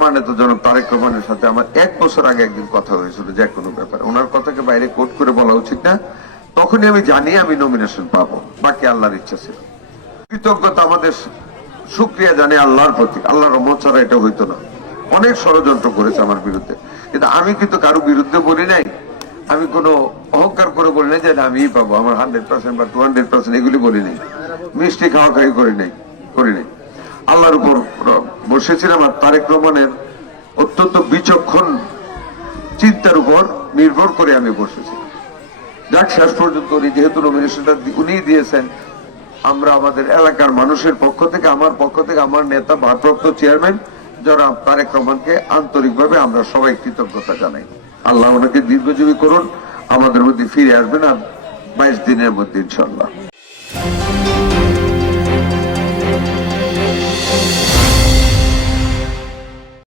সম্মানিত জনাব তারেক রহমানের সাথে আমার এক বছর আগে একদিন কথা হয়েছিল যে কোনো ব্যাপারে। ওনার কথাকে বাইরে কোট করে বলা উচিত না। তখনই আমি জানি আমি নমিনেশন পাবো। বাকি আল্লাহর ইচ্ছা ছিল। কৃতজ্ঞতা আমাদের সুক্রিয়া জানে আল্লাহর প্রতি। আল্লাহর রহমত ছাড়া এটা হইতো না। অনেক ষড়যন্ত্র করেছে আমার বিরুদ্ধে। কিন্তু আমি কিন্তু কারও বিরুদ্ধে বলি নাই। আমি কোনো অহংকার করে বলি নাই যে না, আমিই পাবো। আমার হান্ড্রেড পার্সেন্ট বা টু হান্ড্রেড পার্সেন্ট এগুলি বলি নাই। মিষ্টি খাওয়া খাই করি নাই। করি নাই। আল্লাহর উপর বসেছিলাম আর তারেক রহমানের অত্যন্ত বিচক্ষণ চিন্তার উপর নির্ভর করে আমি বসেছি। যাক, শেষ পর্যন্ত উনি যেহেতু নমিনেশনটা উনিই দিয়েছেন, আমরা আমাদের এলাকার মানুষের পক্ষ থেকে, আমার পক্ষ থেকে, আমার নেতা, ভারপ্রাপ্ত চেয়ারম্যান যারা তারেক রহমানকে আন্তরিকভাবে আমরা সবাই কৃতজ্ঞতা জানাই। আল্লাহ ওনাকে দীর্ঘজীবী করুন, আমাদের মধ্যে ফিরে আসবেন আর বাইশ দিনের মধ্যে ইনশাল্লাহ